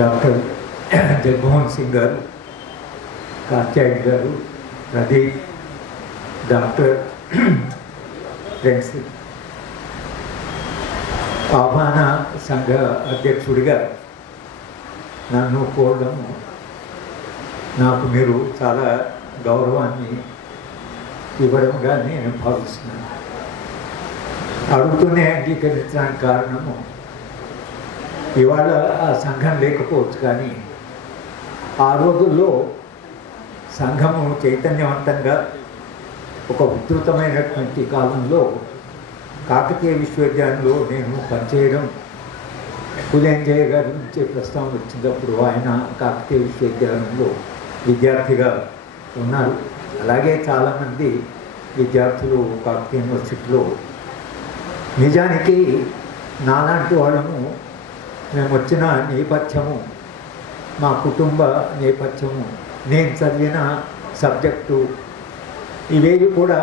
Doctor Jaganmohan Singh గారు, కాత్యాయన్ గారు, Pradeep, doctor friends, ఆహ్వాన సంఘ అధ్యక్షుడిగా నన్ను కోరడము నాకు మీరు చాలా గౌరవాన్ని ఇవ్వడంగా నేను భావిస్తున్నాను. అడుగుతూనే అంగీకరించడానికి కారణము ఇవాళ ఆ సంఘం లేకపోవచ్చు, కానీ ఆ రోజుల్లో సంఘము చైతన్యవంతంగా ఒక ఉధృతమైనటువంటి కాలంలో కాకతీయ విశ్వవిద్యాలయంలో నేను పనిచేయడం, పులేంజయ్య గారి నుంచి ప్రస్తావన వచ్చినప్పుడు ఆయన కాకతీయ విశ్వవిద్యాలయంలో విద్యార్థిగా ఉన్నారు. అలాగే చాలామంది విద్యార్థులు కాకతీయ యూనివర్సిటీలో. నిజానికి నాలాంటి వాళ్ళము, మేము వచ్చిన నేపథ్యము, మా కుటుంబ నేపథ్యము, నేను చదివిన సబ్జెక్టు, ఇవేవి కూడా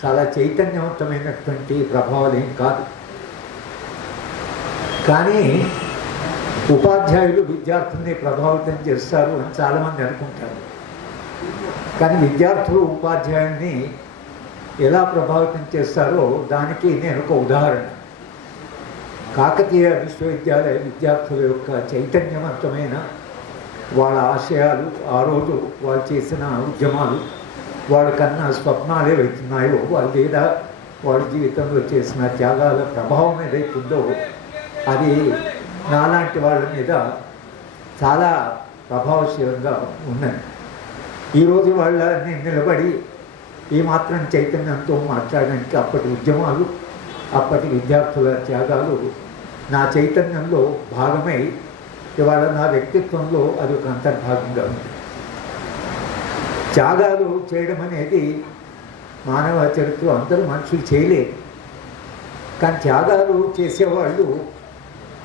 చాలా చైతన్యవంతమైనటువంటి ప్రభావాలు ఏం కాదు. కానీ ఉపాధ్యాయులు విద్యార్థుల్ని ప్రభావితం చేస్తారు అని చాలామంది అనుకుంటారు. కానీ విద్యార్థులు ఉపాధ్యాయుల్ని ఎలా ప్రభావితం చేస్తారో దానికి నేను ఒక ఉదాహరణ. కాకతీయ విశ్వవిద్యాలయ విద్యార్థుల యొక్క చైతన్యవంతమైన వాళ్ళ ఆశయాలు, ఆ రోజు వాళ్ళు చేసిన ఉద్యమాలు, వాళ్ళకన్నా స్వప్నాలు ఏవైతున్నాయో వాళ్ళు, లేదా వాళ్ళ జీవితంలో చేసిన త్యాగాల ప్రభావం ఏదైతుందో అది నాలాంటి వాళ్ళ మీద చాలా ప్రభావశీలంగా ఉన్నది. ఈరోజు వాళ్ళని నిలబడి ఈ మాత్రం చైతన్యంతో మాట్లాడడానికి అప్పటి ఉద్యమాలు, అప్పటి విద్యార్థుల త్యాగాలు నా చైతన్యంలో భాగమై ఇవాళ నా వ్యక్తిత్వంలో అది ఒక అంతర్భాగంగా ఉంది. త్యాగాలు చేయడం అనేది మానవ చరిత్ర అందరూ మనుషులు చేయలేరు. కానీ త్యాగాలు చేసేవాళ్ళు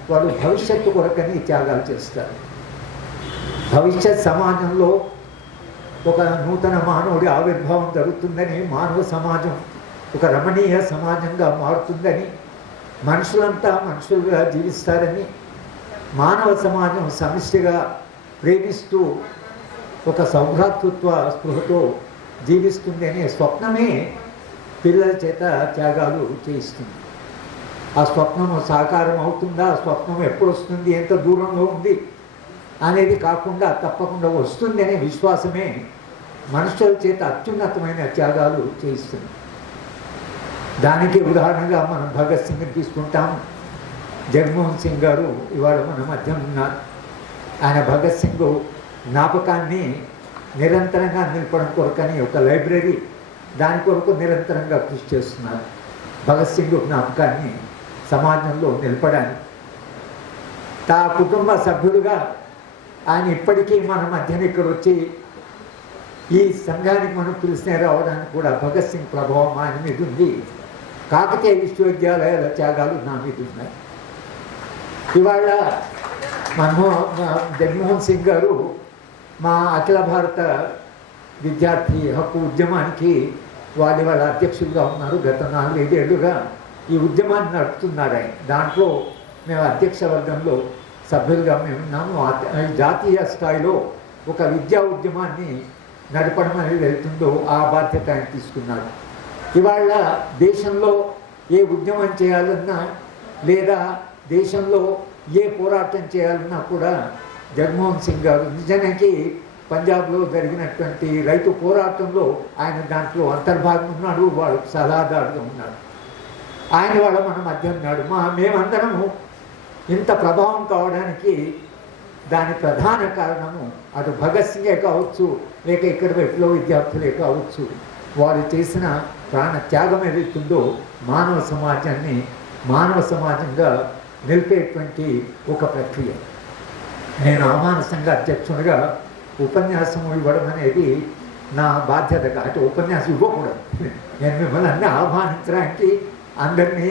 వాళ్ళు భవిష్యత్తు కొరకని త్యాగాలు చేస్తారు. భవిష్యత్ సమాజంలో ఒక నూతన మానవుడి ఆవిర్భావం జరుగుతుందని, మానవ సమాజం ఒక రమణీయ సమాజంగా మారుతుందని, మనుషులంతా మనుషులుగా జీవిస్తారని, మానవ సమాజం సమిష్టిగా ప్రేమిస్తూ ఒక సౌభ్రాతృత్వ స్పృహతో జీవిస్తుంది అనే స్వప్నమే పిల్లల చేత త్యాగాలు చేయిస్తుంది. ఆ స్వప్నము సాకారం అవుతుందా, ఆ స్వప్నం ఎప్పుడు వస్తుంది, ఎంత దూరంలో ఉంది అనేది కాకుండా తప్పకుండా వస్తుంది అనే విశ్వాసమే మనుషుల చేత అత్యున్నతమైన త్యాగాలు చేయిస్తుంది. దానికి ఉదాహరణగా మనం భగత్ సింగ్ని తీసుకుంటాం. జగన్మోహన్ సింగ్ గారు ఇవాళ మన మధ్య ఉన్నారు. ఆయన భగత్ సింగ్ జ్ఞాపకాన్ని నిరంతరంగా నిలపడం కొరకని ఒక లైబ్రరీ, దాని కొరకు నిరంతరంగా కృషి చేస్తున్నారు. భగత్ సింగ్ జ్ఞాపకాన్ని సమాజంలో నిలపడానికి తా కుటుంబ సభ్యులుగా ఆయన ఇప్పటికీ మన మధ్యన ఇక్కడ వచ్చి ఈ సంఘానికి మనం పిలిచిన రావడానికి కూడా భగత్ సింగ్ ప్రభావం ఆయన మీద ఉంది. కాకతీయ విశ్వవిద్యాలయాల త్యాగాలు నా మీద ఉన్నాయి. ఇవాళ జగన్మోహన్ సింగ్ గారు మా అఖిల భారత విద్యార్థి హక్కు ఉద్యమానికి వాళ్ళ అధ్యక్షులుగా ఉన్నారు. గత 4-5 ఏళ్ళుగా ఈ ఉద్యమాన్ని నడుపుతున్నారు ఆయన. దాంట్లో మేము అధ్యక్ష వర్గంలో సభ్యులుగా మేము ఉన్నాము. జాతీయ స్థాయిలో ఒక విద్యా ఉద్యమాన్ని నడపడం అనేది వెళ్తుందో ఆ బాధ్యత ఆయన తీసుకున్నారు. ఇవాళ దేశంలో ఏ ఉద్యమం చేయాలన్నా, లేదా దేశంలో ఏ పోరాటం చేయాలన్నా కూడా జగన్మోహన్ సింగ్ గారు, నిజానికి పంజాబ్లో జరిగినటువంటి రైతు పోరాటంలో ఆయన దాంట్లో అంతర్భాగం ఉన్నాడు, వాళ్ళకు సలహాదారుగా ఉన్నాడు. ఆయన వాళ్ళ మన మధ్య ఉన్నాడు. మేమందరము ఇంత ప్రభావం కావడానికి దాని ప్రధాన కారణము అటు భగత్ సింగే కావచ్చు, లేక ఇక్కడ విప్లవ విద్యార్థులే కావచ్చు, వారు చేసిన ప్రాణ త్యాగం ఏదైతుందో మానవ సమాజాన్ని మానవ సమాజంగా నిలిపేటువంటి ఒక ప్రక్రియ. నేను ఆహ్వాన సంఘ అధ్యక్షునిగా ఉపన్యాసం ఇవ్వడం అనేది నా బాధ్యతగా, అంటే ఉపన్యాసం ఇవ్వకూడదు. నేను మిమ్మల్ని అన్నీ ఆహ్వానించడానికి, అందరినీ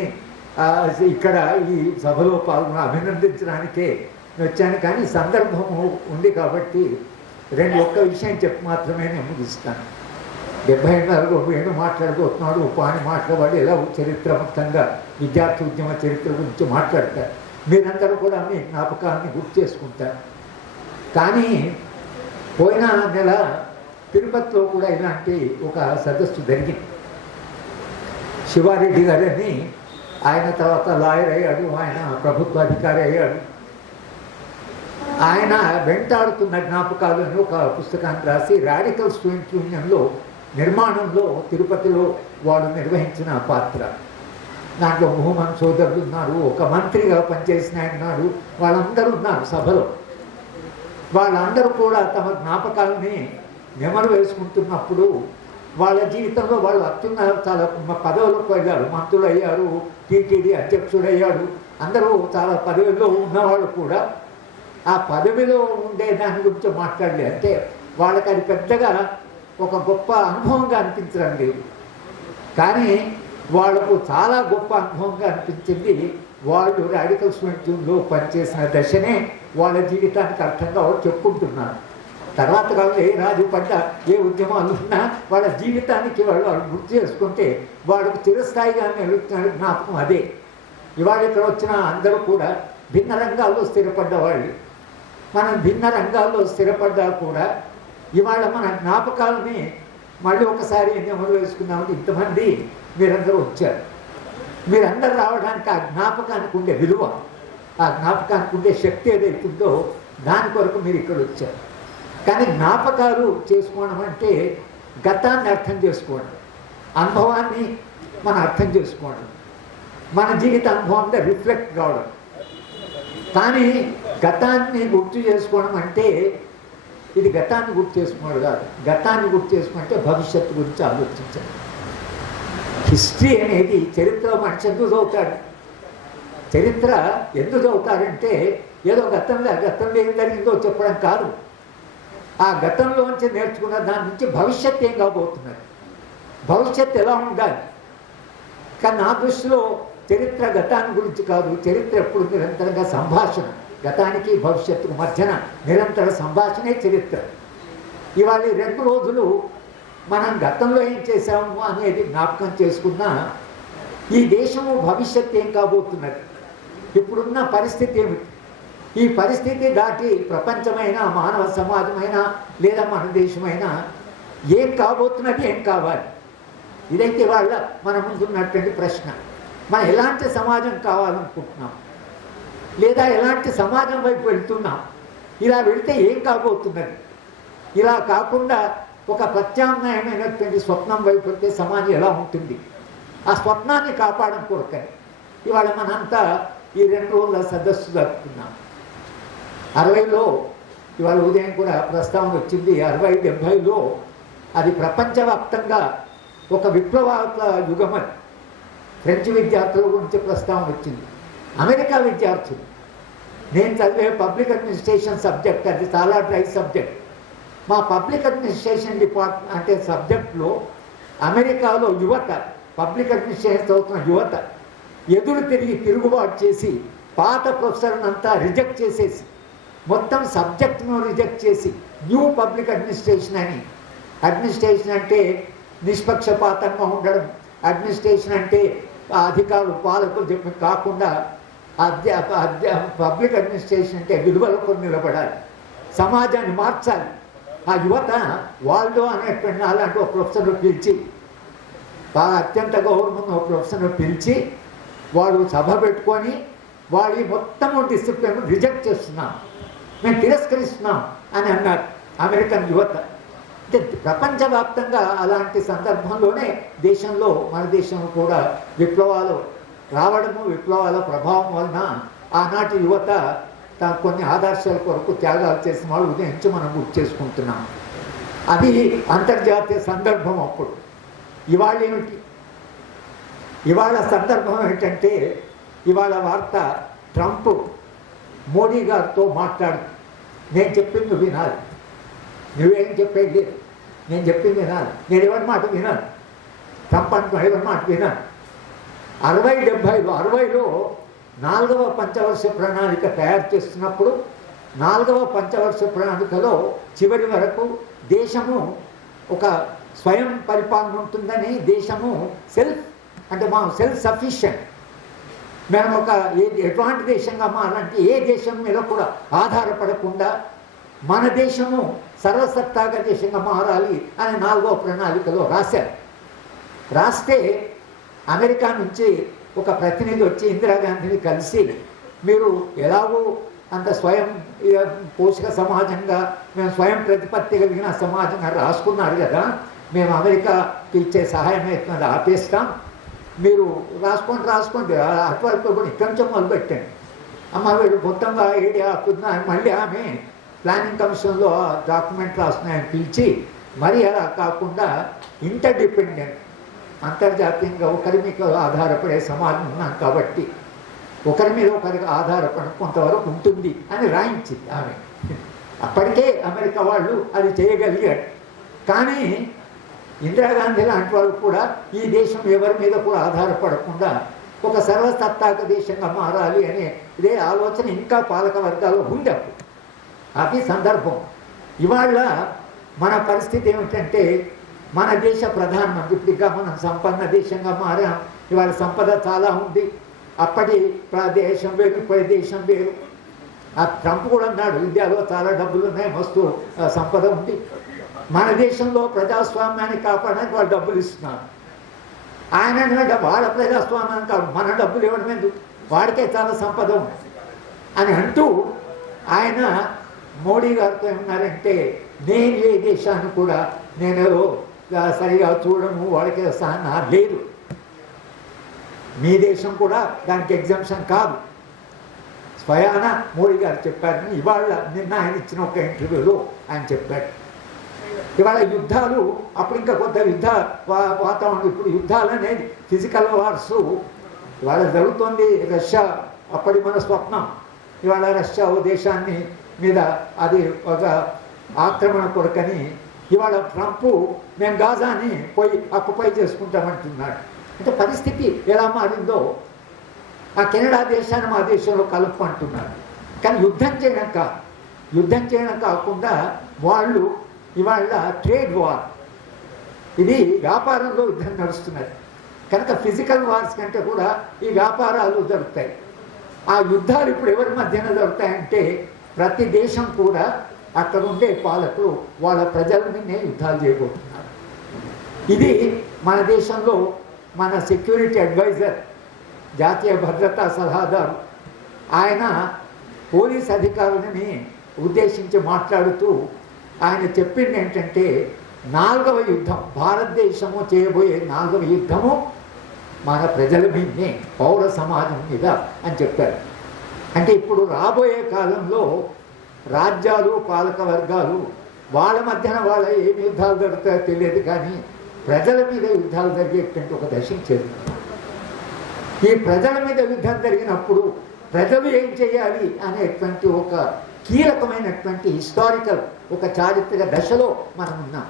ఇక్కడ ఈ సభలో పాల్గొని అభినందించడానికే వచ్చాను. కానీ సందర్భము ఉంది కాబట్టి ఒక్క విషయం చెప్పి మాత్రమే నేను ముగిస్తాను. 74 వేణు మాట్లాడబోతున్నాడు, పాని మాట్లాడవాడు ఎలా చరిత్ర మొత్తంగా విద్యార్థి ఉద్యమ చరిత్ర గురించి మాట్లాడతారు. మీరందరూ కూడా మీ జ్ఞాపకాన్ని గుర్తు చేసుకుంటారు. కానీ పోయిన నెల తిరుపతిలో కూడా ఇలాంటి ఒక సదస్సు జరిగింది. శివారెడ్డి గారని ఆయన తర్వాత లాయర్ అయ్యాడు, ఆయన ప్రభుత్వ అధికారి అయ్యాడు. ఆయన వెంటాడుతున్న జ్ఞాపకాలు అని ఒక పుస్తకాన్ని రాసి రాడికల్ స్టూడెంట్ యూనియన్లో నిర్మాణంలో తిరుపతిలో వాడు నిర్వహించిన పాత్ర. దాంట్లో మోహన్ సోదరులు ఉన్నారు, ఒక మంత్రిగా పనిచేసిన ఆయన ఉన్నారు, వాళ్ళందరూ ఉన్నారు సభలో. వాళ్ళందరూ కూడా తమ జ్ఞాపకాలని నెమరు వేసుకుంటున్నప్పుడు వాళ్ళ జీవితంలో వాళ్ళు చాలా పదవులకు వెళ్ళారు, మంత్రులు అయ్యారు, టీటీడీ అధ్యక్షుడు అయ్యాడు, అందరూ చాలా పదవిలో ఉన్నవాళ్ళు కూడా ఆ పదవిలో ఉండే దాని గురించి మాట్లాడలే. అంటే వాళ్ళకి అది పెద్దగా ఒక గొప్ప అనుభవంగా అనిపించడం లేదు. కానీ వాళ్ళకు చాలా గొప్ప అనుభవంగా అనిపించింది వాళ్ళు రాడికల్ స్టూడెంట్ యూనియన్లో పనిచేసిన దశనే వాళ్ళ జీవితానికి అర్థంగా వాళ్ళు చెప్పుకుంటున్నారు. తర్వాత వాళ్ళు ఏ రాజు పడ్డ ఏ ఉద్యమాలు ఉన్నా వాళ్ళ జీవితానికి వాళ్ళు గుర్తు చేసుకుంటే వాళ్ళకు చిరస్థాయిగా నిలుస్తున్న జ్ఞాపకం అదే. ఇవాళ ఇక్కడ వచ్చిన అందరూ కూడా భిన్న రంగాల్లో స్థిరపడ్డ వాళ్ళు. మనం భిన్న రంగాల్లో స్థిరపడ్డా కూడా ఇవాళ మన జ్ఞాపకాలని మళ్ళీ ఒకసారి నెమరు వేసుకున్నామంటే ఇంతమంది మీరందరూ వచ్చారు. మీరందరూ రావడానికి ఆ జ్ఞాపకానికి ఉండే విలువ, ఆ జ్ఞాపకానికి ఉండే శక్తి ఏదైతుందో దాని కొరకు మీరు ఇక్కడ వచ్చారు. కానీ జ్ఞాపకాలు చేసుకోవడం అంటే గతాన్ని అర్థం చేసుకోవడం, అనుభవాన్ని మనం అర్థం చేసుకోవడం, మన జీవిత అనుభవంగా రిఫ్లెక్ట్ కావడం. కానీ గతాన్ని గుర్తు చేసుకోవడం అంటే ఇది గతాన్ని గుర్తు చేసుకోవడం కాదు. గతాన్ని గుర్తు చేసుకుంటే భవిష్యత్తు గురించి ఆలోచించాలి. హిస్టరీ అనేది చరిత్ర మనిషి ఎందుకు చదువుతాడు? చరిత్ర ఎందుకు చదువుతాడంటే ఏదో గతంలో ఏం జరిగిందో చెప్పడం కాదు. ఆ గతంలోంచి నేర్చుకున్న దాని నుంచి భవిష్యత్తు ఏం కాబోతున్నది, భవిష్యత్తు ఎలా ఉండాలి. కానీ నా దృష్టిలో చరిత్ర గతాన్ని గురించి కాదు. చరిత్ర ఎప్పుడు నిరంతరంగా సంభాషణ, గతానికి భవిష్యత్తుకు మధ్యన నిరంతర సంభాషణే చరిత్ర. ఇవాళ 2 రోజులు మనం గతంలో ఏం చేశాము అనేది జ్ఞాపకం చేసుకున్నా ఈ దేశము భవిష్యత్తు ఏం కాబోతున్నది, ఇప్పుడున్న పరిస్థితి ఏమిటి, ఈ పరిస్థితి దాటి ప్రపంచమైనా మానవ సమాజమైనా లేదా మన దేశమైనా ఏం కాబోతున్నది, ఏం కావాలి, ఇదైతే వాళ్ళ మన ముందున్నటువంటి ప్రశ్న. మనం ఎలాంటి సమాజం కావాలనుకుంటున్నాం, లేదా ఎలాంటి సమాజం వైపు వెళ్తున్నాం, ఇలా వెళితే ఏం కాబోతున్నది, ఇలా కాకుండా ఒక ప్రత్యామ్నాయమైనటువంటి స్వప్నం వైపు వెళ్తే సమాజం ఎలా ఉంటుంది, ఆ స్వప్నాన్ని కాపాడడం కొరకని ఇవాళ మనంతా ఈ 2 రోజుల సదస్సు జరుపుకున్నాం. 60లో ఇవాళ ఉదయం కూడా ప్రస్తావన వచ్చింది. 60-70లో అది ప్రపంచవ్యాప్తంగా ఒక విప్లవాత్మక యుగమని ఫ్రెంచ్ విద్యార్థుల గురించి ప్రస్తావన వచ్చింది. అమెరికా విద్యార్థులు, నేను చదివే పబ్లిక్ అడ్మినిస్ట్రేషన్ సబ్జెక్ట్, అది చాలా డ్రై సబ్జెక్ట్. మా పబ్లిక్ అడ్మినిస్ట్రేషన్ డిపార్ట్మెంట్ అంటే సబ్జెక్ట్లో అమెరికాలో యువత, పబ్లిక్ అడ్మినిస్ట్రేషన్ చదువుతున్న యువత ఎదురు తిరుగుబాటు చేసి పాత ప్రొఫెసర్ని అంతా రిజెక్ట్ చేసేసి మొత్తం సబ్జెక్ట్ను రిజెక్ట్ చేసి న్యూ పబ్లిక్ అడ్మినిస్ట్రేషన్ అని, అడ్మినిస్ట్రేషన్ అంటే నిష్పక్షపాతంగా ఉండడం, అడ్మినిస్ట్రేషన్ అంటే అధికారులు పాలకులు చెప్పి కాకుండా పబ్లిక్ అడ్మినిస్ట్రేషన్ అంటే విలువలకు నిలబడాలి, సమాజాన్ని మార్చాలి. ఆ యువత వాళ్ళు అనేటువంటి అలాంటి ఒక ప్రొఫెసర్ను పిలిచి, బాగా అత్యంత గౌరవం ఒక ప్రొఫెసర్ను పిలిచి వాడు సభ పెట్టుకొని వాడి మొత్తము డిసిప్లిన్ రిజెక్ట్ చేస్తున్నాం, మేము తిరస్కరిస్తున్నాం అని అన్నారు అమెరికన్ యువత. అంటే ప్రపంచవ్యాప్తంగా అలాంటి సందర్భంలోనే దేశంలో, మన దేశంలో కూడా విప్లవాలు రావడము, విప్లవాల ప్రభావం వలన ఆనాటి యువత కొన్ని ఆదర్శాల కొరకు త్యాగాలు చేసిన వాళ్ళు ఉదయించి మనం గుర్తు చేసుకుంటున్నాం. అది అంతర్జాతీయ సందర్భం. అప్పుడు ఇవాళ ఏమిటి, ఇవాళ సందర్భం ఏంటంటే ఇవాళ వార్త ట్రంప్ మోడీ గారితో మాట్లాడు, నేను చెప్పింది వినాలి, నువ్వేం చెప్పేది లేదు, నేను చెప్పింది వినాలి, నేను ఎవరి మాట వినాలి, ట్రంప్ అంటూ ఎవరి మాట వినాలి. 60-70లో 4వ పంచవర్ష ప్రణాళిక తయారు చేస్తున్నప్పుడు 4వ పంచవర్ష ప్రణాళికలో చివరి వరకు దేశము ఒక స్వయం పరిపాలన ఉంటుందని, దేశము సెల్ఫ్ అంటే మనం సెల్ఫ్ సఫిషియెంట్ మేము ఒక ఎటువంటి దేశంగా మారాలంటే ఏ దేశం మీద కూడా ఆధారపడకుండా మన దేశము సర్వసత్తాక దేశంగా మారాలి అని 4వ ప్రణాళికలో రాశారు. రాస్తే అమెరికా నుంచి ఒక ప్రతినిధి వచ్చి ఇందిరాగాంధీని కలిసి, మీరు ఎలాగో అంత స్వయం పోషక సమాజంగా మేము స్వయం ప్రతిపత్తి కలిగిన సమాజంగా రాసుకున్నారు కదా, మేము అమెరికాకి ఇచ్చే సహాయం అవుతున్నది ఆపేస్తాం, మీరు రాసుకోండి అటువైపు కూడా ఇక్కడి నుంచో మొదలుపెట్టండి. అమ్మ వీడు మొత్తంగా ఐడియా మళ్ళీ ఆమె ప్లానింగ్ కమిషన్లో డాక్యుమెంట్ రాస్తున్నాయని పిలిచి, మరి అలా కాకుండా ఇంటర్ డిపెండెంట్ అంతర్జాతీయంగా ఒకరి మీద ఆధారపడే సమాజం ఉన్నాం కాబట్టి ఒకరి మీద ఒకరికి ఆధారపడ కొంతవరకు ఉంటుంది అని రాయించింది ఆమె. అప్పటికే అమెరికా వాళ్ళు అది చేయగలిగాడు. కానీ ఇందిరాగాంధీ లాంటి వాళ్ళు కూడా ఈ దేశం ఎవరి మీద కూడా ఆధారపడకుండా ఒక సర్వసత్తాక దేశంగా మారాలి అనే ఇదే ఆలోచన ఇంకా పాలక వర్గాల్లో ఉంది. అది సందర్భం. ఇవాళ మన పరిస్థితి ఏమిటంటే, మన దేశ ప్రధానమంత్రి ఇప్పటిగా మనం సంపన్న దేశంగా మారాం. ఇవాళ సంపద చాలా ఉంది. అప్పటి దేశం వేరు, ఇప్పటి దేశం వేరు. ఆ ట్రంప్ కూడా అన్నాడు, ఇండియాలో చాలా డబ్బులు ఉన్నాయి, మస్తు సంపద ఉంది. మన దేశంలో ప్రజాస్వామ్యాన్ని కాపాడడానికి వాళ్ళు డబ్బులు ఇస్తున్నారు. ఆయన వాళ్ళ ప్రజాస్వామ్యాన్ని కాదు, మన డబ్బులు ఇవ్వడం ఎందుకు, వాడికే చాలా సంపద ఉంది అని అంటూ ఆయన మోడీ గారితో ఏమన్నారంటే, నేను ఏ దేశాన్ని కూడా నేను సరిగా చూడను, వాళ్ళకే సహనా లేదు, మీ దేశం కూడా దానికి ఎగ్జామ్షన్ కాదు స్వయాన మోడీ గారు చెప్పారని ఇవాళ నిన్న ఆయన ఇచ్చిన ఒక ఇంటర్వ్యూలో ఆయన చెప్పారు. ఇవాళ యుద్ధాలు అప్పుడు ఇంకా కొంత యుద్ధ వాతావరణం, ఇప్పుడు యుద్ధాలు అనేది ఫిజికల్ వార్స్ ఇవాళ జరుగుతుంది. రష్యా అప్పటి మన స్వప్నం, ఇవాళ రష్యా ఓ దేశాన్ని మీద అది ఒక ఆక్రమణ కొరకని ఇవాళ ట్రంప్ మేము గాజాని పోయి ఆక్యుపై చేసుకుంటామంటున్నాడు. అంటే పరిస్థితి ఎలా మారిందో, ఆ కెనడా దేశాన్ని మా దేశంలో కలుపు అంటున్నారు. కానీ యుద్ధం చేయడం కాకుండా వాళ్ళు ఇవాళ ట్రేడ్ వార్, ఇది వ్యాపారంలో యుద్ధం నడుస్తున్నది కనుక ఫిజికల్ వార్స్ కంటే కూడా ఈ వ్యాపారాలు జరుగుతాయి. ఆ యుద్ధాలు ఇప్పుడు ఎవరి మధ్యన జరుగుతాయంటే, ప్రతి దేశం కూడా అక్కడ ఉండే పాలకులు వాళ్ళ ప్రజల మీదనే యుద్ధాలు చేయబోతున్నారు. ఇది మన దేశంలో మన సెక్యూరిటీ అడ్వైజర్, జాతీయ భద్రతా సలహాదారు, ఆయన పోలీస్ అధికారులని ఉద్దేశించి మాట్లాడుతూ ఆయన చెప్పింది ఏంటంటే, 4వ యుద్ధం, భారతదేశము చేయబోయే 4వ యుద్ధము మన ప్రజల మీదనే, పౌర సమాజం మీద అని చెప్పారు. అంటే ఇప్పుడు రాబోయే కాలంలో రాజ్యాలు, పాలక వర్గాలు వాళ్ళ మధ్యన వాళ్ళ ఏం యుద్ధాలు జరుగుతాయో తెలియదు, కానీ ప్రజల మీద యుద్ధాలు జరిగేటువంటి ఒక దశకు చేరుతున్నారు. ఈ ప్రజల మీద యుద్ధం జరిగినప్పుడు ప్రజలు ఏం చేయాలి అనేటువంటి ఒక కీలకమైనటువంటి హిస్టారికల్ ఒక చారిత్రక దశలో మనం ఉన్నాం.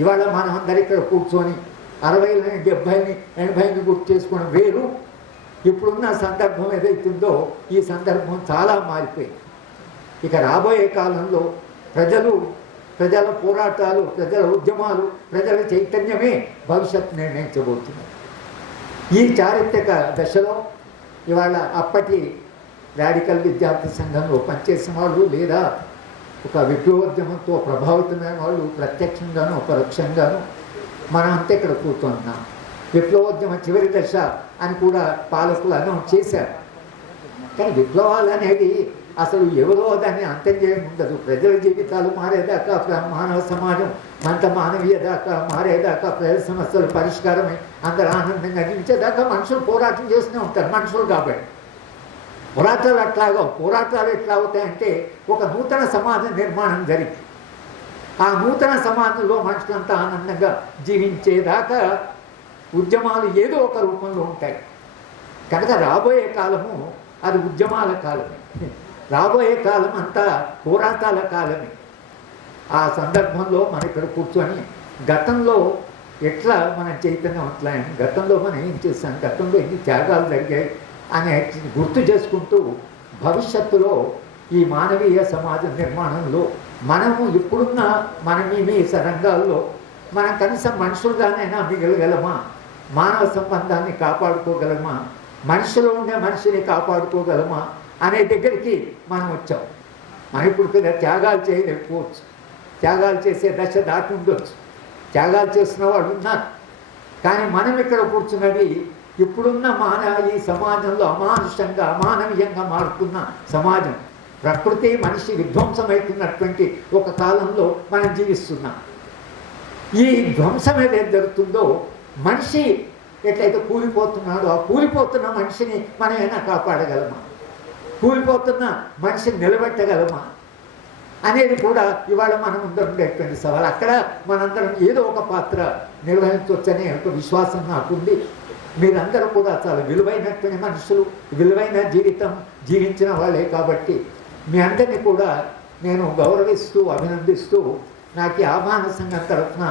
ఇవాళ మనం అందరి ఇక్కడ కూర్చొని 60లని 70ని 80ని గుర్తు చేసుకోవడం వేరు. ఇప్పుడున్న సందర్భం ఏదైతుందో ఈ సందర్భం చాలా మారిపోయింది. ఇక రాబోయే కాలంలో ప్రజల పోరాటాలు, ప్రజల ఉద్యమాలు, ప్రజల చైతన్యమే భవిష్యత్తు నిర్ణయించబోతున్నారు. ఈ చారిత్రక దశలో ఇవాళ అప్పటి రాడికల్ విద్యార్థి సంఘంలో పనిచేసిన వాళ్ళు, లేదా ఒక విప్లవోద్యమంతో ప్రభావితమైన వాళ్ళు ప్రత్యక్షంగానూ పరోక్షంగానూ మనం అంతా ఇక్కడ కూర్చుంటున్నాం. విప్లవోద్యమం చివరి దశ అని కూడా పాలకులు అనౌన్స్ చేశారు. కానీ విప్లవాలు అనేది అసలు ఎవరో దాన్ని అంతం చేయడం ఉండదు. ప్రజల జీవితాలు మారేదాకా, మానవ సమాజం అంత మానవీయ దాకా మారేదాకా, ప్రజల సమస్యలు పరిష్కారమై అందరూ ఆనందంగా జీవించేదాకా మనుషులు పోరాటం చేస్తూనే ఉంటారు. మనుషులు కాబట్టి పోరాటాలు ఎట్లా అవుతాయంటే, ఒక నూతన సమాజ నిర్మాణం జరిగి ఆ నూతన సమాజంలో మనుషులంతా ఆనందంగా జీవించేదాకా ఉద్యమాలు ఏదో ఒక రూపంలో ఉంటాయి. కనుక రాబోయే కాలము అది ఉద్యమాల కాలమే, రాబోయే కాలం అంతా పోరాటాల కాలమే. ఆ సందర్భంలో మనం ఇక్కడ కూర్చొని గతంలో ఎట్లా మన చైతన్యవంతులైన, గతంలో మనం ఏం చేస్తాం, గతంలో ఎన్ని త్యాగాలు జరిగాయి అనే గుర్తు చేసుకుంటూ భవిష్యత్తులో ఈ మానవీయ సమాజ నిర్మాణంలో మనము ఇప్పుడున్న ఈ రంగాల్లో మనం కనీసం మనుషులుగానైనా మిగలగలమా, మానవ సంబంధాన్ని కాపాడుకోగలమా, మనిషిలో ఉండే మనిషిని కాపాడుకోగలమా అనే దగ్గరికి మనం వచ్చాం. మనం ఇప్పుడు త్యాగాలు చేయలేకపోవచ్చు, త్యాగాలు చేసే దశ దాటి ఉండొచ్చు, త్యాగాలు చేసిన వాళ్ళు ఉన్నారు. కానీ మనం ఇక్కడ కూర్చున్నది ఇప్పుడున్న ఈ సమాజంలో అమానుషంగా అమానవీయంగా మారుతున్న సమాజం, ప్రకృతి మనిషి విధ్వంసమవుతున్నటువంటి ఒక కాలంలో మనం జీవిస్తున్నాం. ఈ ధ్వంసం ఏదైతే జరుగుతుందో, మనిషి ఎట్లయితే కూలిపోతున్నాడో ఆ కూలిపోతున్న మనిషిని మనం ఏమైనా కాపాడగలమా, కూలిపోతున్న మనిషిని నిలబెట్టగలమా అనేది కూడా ఇవాళ మనం ముందర ఉండేటువంటి సవాల్. అక్కడ మనందరం ఏదో ఒక పాత్ర నిర్వహించవచ్చనే ఒక విశ్వాసం నాకుంది. మీరందరూ కూడా చాలా విలువైనటువంటి మనుషులు, విలువైన జీవితం జీవించిన వాళ్ళే కాబట్టి మీ అందరినీ కూడా నేను గౌరవిస్తూ అభినందిస్తూ, నాకు ఈ ఆహ్వాన సంఘం తరఫున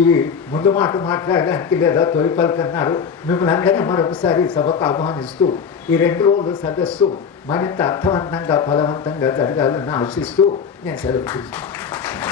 ఈ ముందు మాట మాట్లాడడానికి లేదా తొలి పలుకన్నారు, మిమ్మల్ని అందరినీ మరొకసారి సభకు ఆహ్వానిస్తూ ఈ 2 రోజుల సదస్సు మరింత అర్థవంతంగా ఫలవంతంగా జరగాలని ఆశిస్తూ నేను సెలవు తీసుకున్నాను.